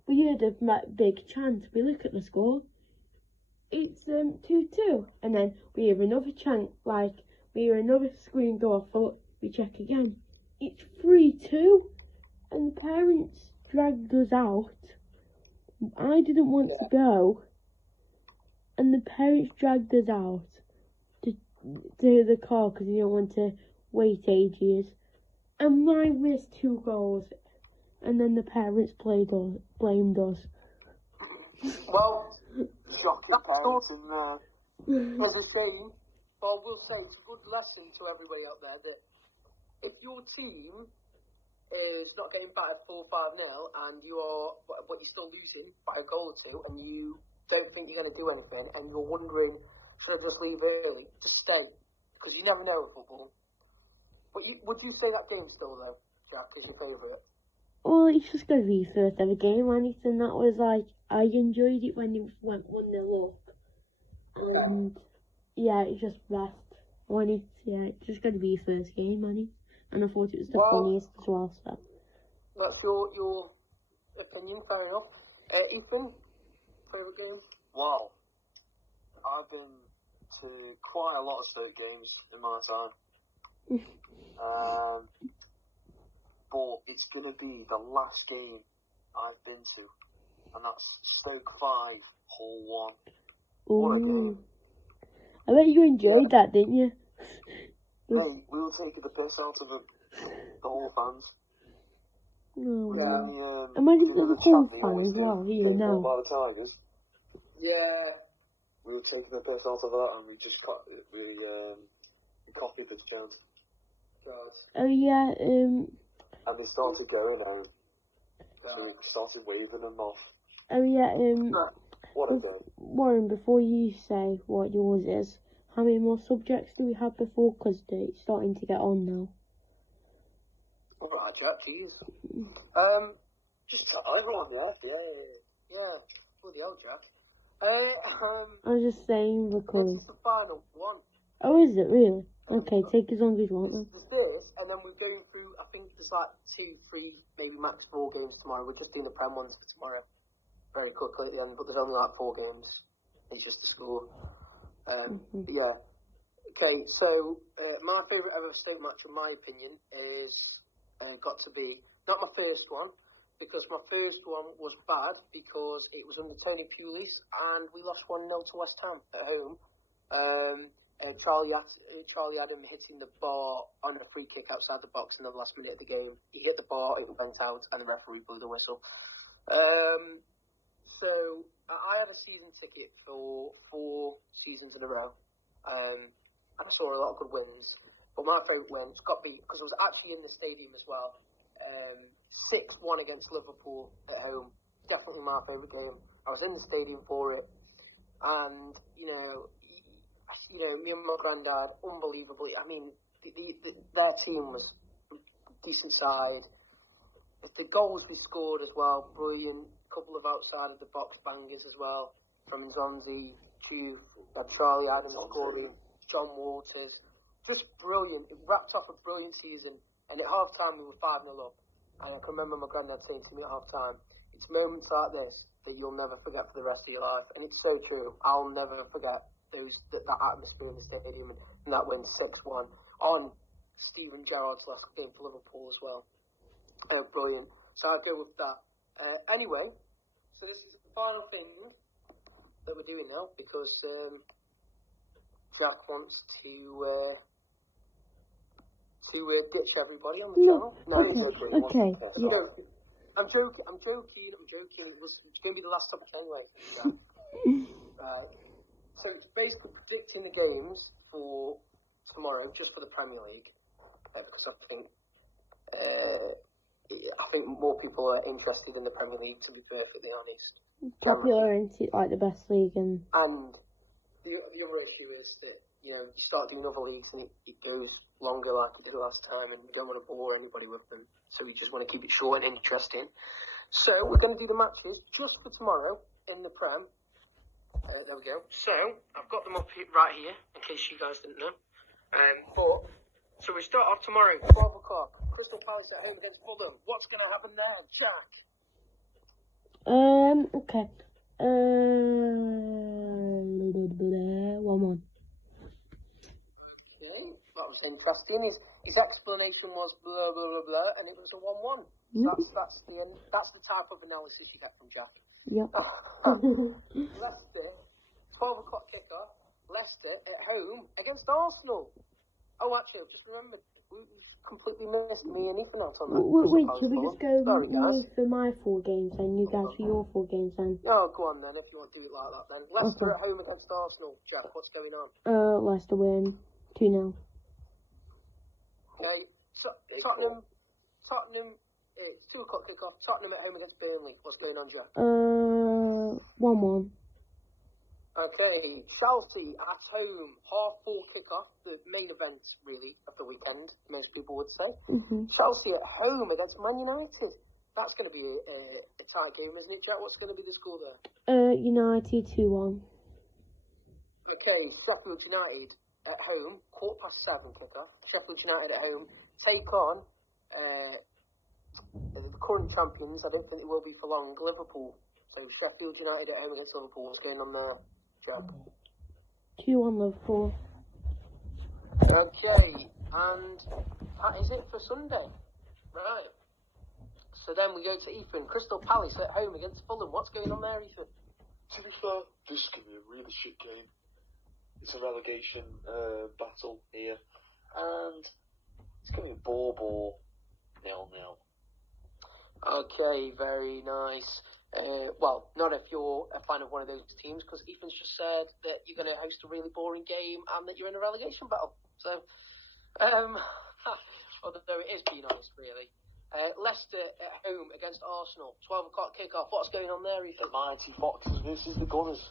we heard a big chant. We look at the score. It's 2-2, and then we hear another chant, we hear another screen go off. We check again. It's 3-2, and the parents dragged us out. I didn't want to go. And the parents dragged us out to the car because they didn't want to wait ages. And I missed 2 goals. And then the parents blamed us. Well, Shocking parents in there. as a shame, but I will say it's a good lesson to everybody out there that if your team is not getting battered 4-5-0 and you're still losing by a goal or 2 and you don't think you're going to do anything and you're wondering, should I just leave early? Just stay, because you never know in football. But would you say that game still, though, Jack, is your favourite? Well, it's just going to be first ever game, anything that was I enjoyed it when it went 1-0 up. And yeah, it's just best. It's just going to be your first game, Manny. And I thought it was the funniest as well, so. That's your opinion, fair enough. Ethan, favourite game? Well, I've been to quite a lot of Stoke games in my time. But it's going to be the last game I've been to, and that's Stoke 5, Hull 1. What a game. I bet you enjoyed that, didn't you? Mate, we were taking the piss out of the whole fans. Oh, imagine there's a Hull fan as well here now. By the Tigers. Yeah. We were taking the piss out of that, and we copied the chant. Oh yeah, And they started going home. So we started waving them off. Oh yeah, What a day. Warren, before you say what yours is, how many more subjects do we have before? Because it's starting to get on now. Alright, Jack, jeez. Just tell everyone, yeah. Yeah, bloody hell, Jack. I was just saying because... This is the final one. Oh, is it really? Okay, take as long as you want then. There's this, and then we're going through, I think there's 2, 3, maybe max 4 games tomorrow. We're just doing the Prem ones for tomorrow very quickly at the end, but there's only 4 games. It's just a score. But yeah. Okay, so my favourite ever Stoke match, in my opinion, is got to be, not my first one, because my first one was bad, because it was under Tony Pulis, and we lost 1-0 to West Ham at home. Charlie Adam hitting the bar on a free kick outside the box in the last minute of the game. He hit the bar, it went out, and the referee blew the whistle. So I had a season ticket for 4 seasons in a row. I saw a lot of good wins, but my favourite wins got to be, because I was actually in the stadium as well. 6-1 against Liverpool at home. Definitely my favourite game. I was in the stadium for it, and me and my granddad, unbelievably. I mean, their team was decent side. The goals we scored as well, brilliant. A couple of outside of the box bangers as well from Zonzi, Juve, Charlie Adams scoring, John Waters. Just brilliant. It wrapped up a brilliant season. And at half time we were 5-0 up. And I can remember my granddad saying to me at half time, it's moments like this that you'll never forget for the rest of your life. And it's so true. I'll never forget that atmosphere in the stadium and that win 6-1 on Steven Gerrard's last game for Liverpool as well. Brilliant. So I'll go with that. Anyway, so this is the final thing that we're doing now because Jack wants to ditch everybody on the channel. No, Okay. I'm joking. It's going to be the last topic anyway. So it's basically predicting the games for tomorrow, just for the Premier League, because I think more people are interested in the Premier League, to be perfectly honest. Popular, isn't it? Like the best league and the other issue is that, you start doing other leagues and it goes longer like it did last time, and you don't want to bore anybody with them. So we just want to keep it short and interesting. So we're going to do the matches just for tomorrow in the Prem. There we go. So I've got them up right here, in case you guys didn't know. So we start off tomorrow, 12 o'clock. Crystal Palace at home against Fulham. What's going to happen there, Jack? Okay. 1-1. That was interesting. His explanation was blah blah blah blah, and it was a 1-1. Yep. That's the type of analysis you get from Jack. Yep. Leicester, 12 o'clock kickoff. Leicester at home against Arsenal. Oh, actually, I've just remembered. We completely missed me and Ethan out on that. Wait, should we just go me for my 4 games and you guys for your 4 games then? Oh, go on then, if you want to do it like that then. Leicester at home against Arsenal. Jack, what's going on? Leicester win 2-0. Okay, Tottenham, it's 2 o'clock kickoff. Tottenham at home against Burnley. What's going on, Jack? 1-1. Okay, Chelsea at home, 4:30 kickoff, the main event, really, of the weekend, most people would say. Mm-hmm. Chelsea at home against Man United. That's going to be a tight game, isn't it, Jack? What's going to be the score there? United 2-1. Okay, Sheffield United at home, 7:15 kickoff. Sheffield United at home take on the current champions. I don't think it will be for long, Liverpool. So Sheffield United at home against Liverpool. What's going on there, Jack? 2-1 Liverpool. Okay, and that is it for Sunday. Right. So then we go to Ethan. Crystal Palace at home against Fulham. What's going on there, Ethan? To be fair, this is going to be a really shit game. It's a relegation battle here, and it's going to be ball 0-0. Okay, very nice. Well, not if you're a fan of one of those teams, because Ethan's just said that you're going to host a really boring game and that you're in a relegation battle. So, although it is being honest, really. Leicester at home against Arsenal, 12 o'clock kickoff. What's going on there, Ethan? The mighty Foxes versus the Gunners.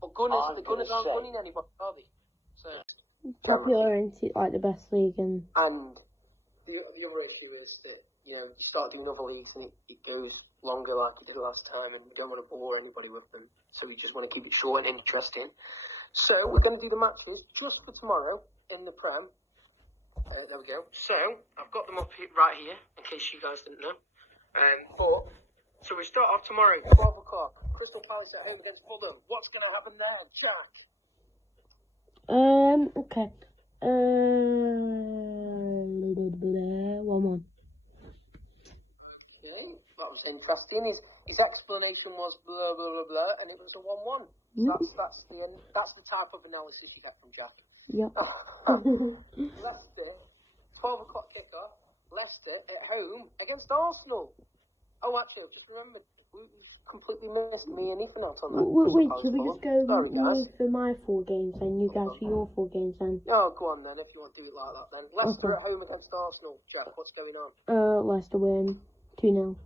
But the Gunners aren't winning anybody, are they? So, Popular, isn't it? Like the best league and the other issue is that, you start doing other leagues and it goes longer like it did last time, and you don't want to bore anybody with them. So we just want to keep it short and interesting. So we're going to do the matches just for tomorrow in the Prem. There we go. So I've got them up right here, in case you guys didn't know. So we start off tomorrow, 12 o'clock. Crystal Palace at home against Fulham. What's going to happen there, Jack? Okay. 1-1. Okay, that was interesting. His explanation was blah blah blah blah, and it was a 1-1. That's the type of analysis you get from Jack. Yep. Leicester, 12 o'clock kickoff. Leicester at home against Arsenal. Oh, actually, I've just remembered. We completely missed me and Ethan out on that. Wait, should we just go me for my 4 games and you guys for your 4 games then? Oh, go on then, if you want to do it like that then. Leicester at home against Arsenal. Jack, what's going on? Leicester win 2-0.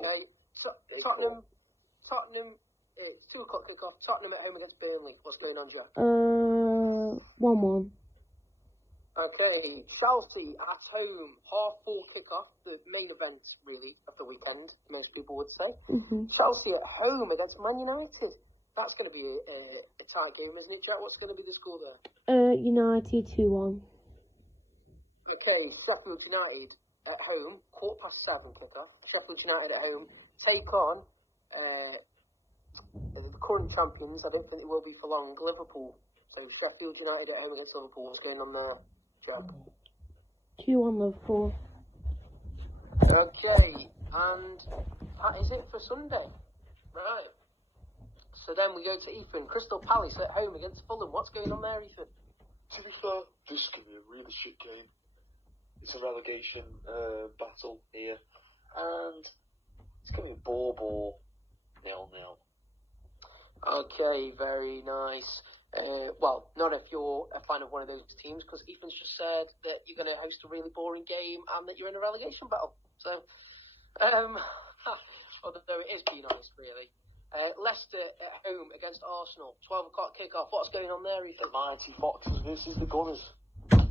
Okay, Tottenham, it's 2 o'clock kickoff. Tottenham at home against Burnley. What's going on, Jack? 1-1. Okay, Chelsea at home, 4:30 kickoff, the main event, really, of the weekend, most people would say. Mm-hmm. Chelsea at home against Man United. That's going to be a tight game, isn't it, Jack? What's going to be the score there? United 2-1. Okay, Sheffield United at home, 7:15 kickoff. Sheffield United at home take on the current champions. I don't think it will be for long. Liverpool. So Sheffield United at home against Liverpool. What's going on there, Jack? 2-1 Liverpool. Okay, and that is it for Sunday. Right. So then we go to Ethan. Crystal Palace at home against Fulham. What's going on there, Ethan? To be fair, this is going to be a really shit game. It's a relegation battle here. And it's going to be ball, 0-0. Okay, very nice. Well, not if you're a fan of one of those teams, because Ethan's just said that you're going to host a really boring game and that you're in a relegation battle. So, although it is being honest, really. Leicester at home against Arsenal, 12 o'clock kickoff. What's going on there, Ethan? The mighty Foxes versus the Gunners. But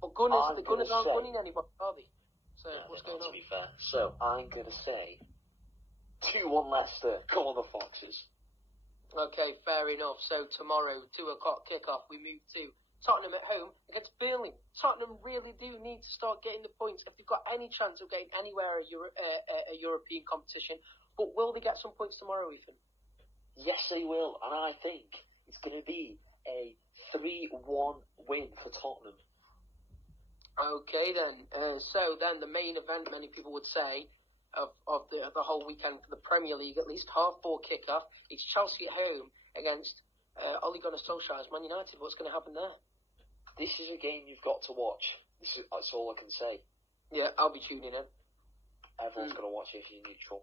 the Gunners aren't winning anybody, are they? So, what's going on? To be fair. So, I'm going to say 2-1 Leicester. Come on, the Foxes. Okay, fair enough. So tomorrow, 2 o'clock kickoff, we move to Tottenham at home against Burnley. Tottenham really do need to start getting the points if they've got any chance of getting anywhere a European competition. But will they get some points tomorrow, Ethan? Yes, they will. And I think it's going to be a 3-1 win for Tottenham. Okay, then. So then the main event, many people would say, of the whole weekend for the Premier League, at least 4:30 kickoff. It's Chelsea at home against Ole Gunnar Solskjaer's Man United. What's going to happen there? This is a game you've got to watch. That's all I can say. Yeah, I'll be tuning in. Everyone's going to watch it if you're neutral.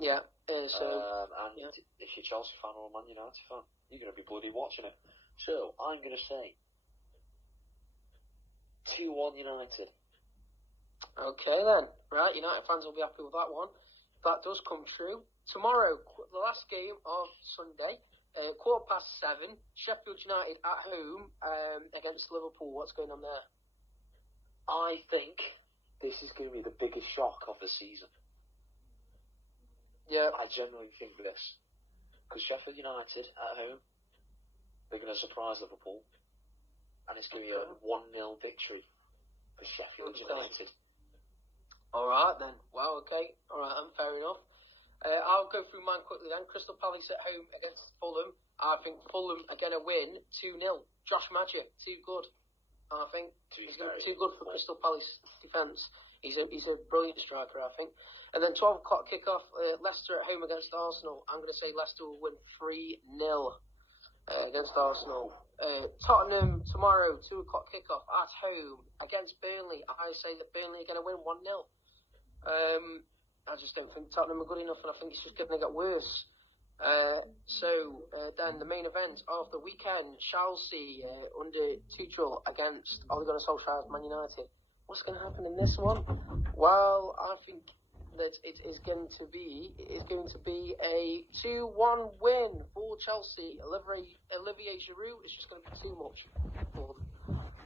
Yeah. If you're a Chelsea fan or a Man United fan, you're going to be bloody watching it. So I'm going to say 2-1 United. Okay then, right, United fans will be happy with that one. That does come true. Tomorrow, the last game of Sunday, 7:15, Sheffield United at home against Liverpool. What's going on there? I think this is going to be the biggest shock of the season. Yeah. I genuinely think this. Because Sheffield United at home, they're going to surprise Liverpool. And it's going to be a 1-0 victory for Sheffield United. Alright then. Well, okay. Alright, fair enough. I'll go through mine quickly then. Crystal Palace at home against Fulham. I think Fulham are going to win 2-0. Josh Magic, too good. I think he's going to be too good for Crystal Palace defence. He's a brilliant striker, I think. And then 12 o'clock kickoff, Leicester at home against Arsenal. I'm going to say Leicester will win 3-0 against Arsenal. Tottenham tomorrow, 2 o'clock kickoff at home against Burnley. I say that Burnley are going to win 1-0. I just don't think Tottenham are good enough, and I think it's just going to get worse. Then the main event of the weekend, Chelsea under Tuchel against Ole Gunnar Solskjaer's Man United. What's going to happen in this one? Well, I think that it is going to be a 2-1 win for Chelsea. Olivier Giroud is just going to be too much for them.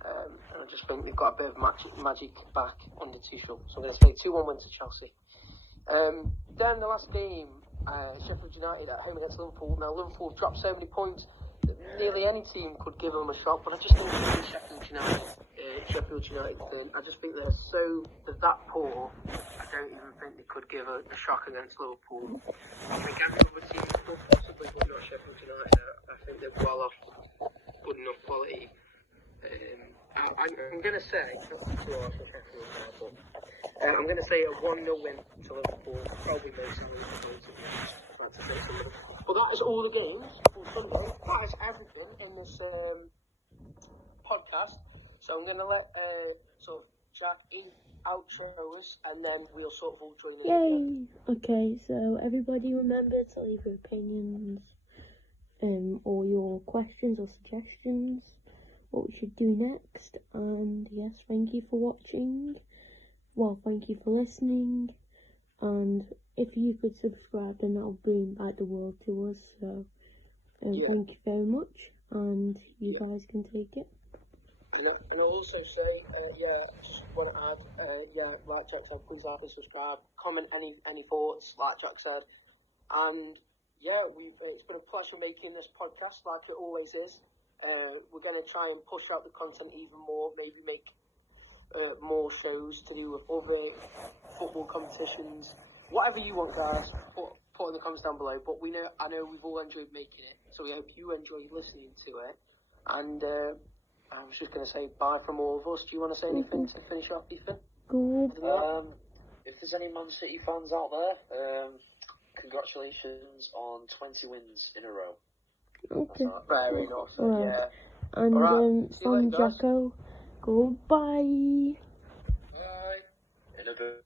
And I just think they've got a bit of magic back under Tuchel. So I'm going to say 2-1 win to Chelsea. Then the last game, Sheffield United at home against Liverpool. Now Liverpool have dropped so many points that nearly any team could give them a shot, but I just think it's Sheffield United thing. I just think they're that poor. I don't even think they could give a shock against Liverpool. I think every other team could possibly, but not Sheffield United. I think they've well off good enough quality. I'm going to say, I'm going to say a 1-0 win to Liverpool. Probably most of the But that is all the games for Sunday. That is everything in this podcast. So I'm going to let Jack outro us, and then we'll sort of all join in. Yay! Okay, so everybody remember to leave your opinions, or your questions or suggestions, what we should do next. And yes, thank you for watching. Well, thank you for listening. And if you could subscribe, then that'll bring back the world to us. So thank you very much, and you guys can take it. And I'll also say, just want to add, like Jack said, please like and subscribe, comment any thoughts, like Jack said. And it's been a pleasure making this podcast, like it always is. We're going to try and push out the content even more, maybe make more shows to do with other football competitions. Whatever you want, guys, put in the comments down below. But I know we've all enjoyed making it, so we hope you enjoyed listening to it. And I was just going to say bye from all of us. Do you want to say anything to finish off, Ethan? If there's any Man City fans out there, congratulations on 20 wins in a row. Okay. Very nice. Right. Yeah. And Alright, from Jacko, goodbye. Bye. In a bit.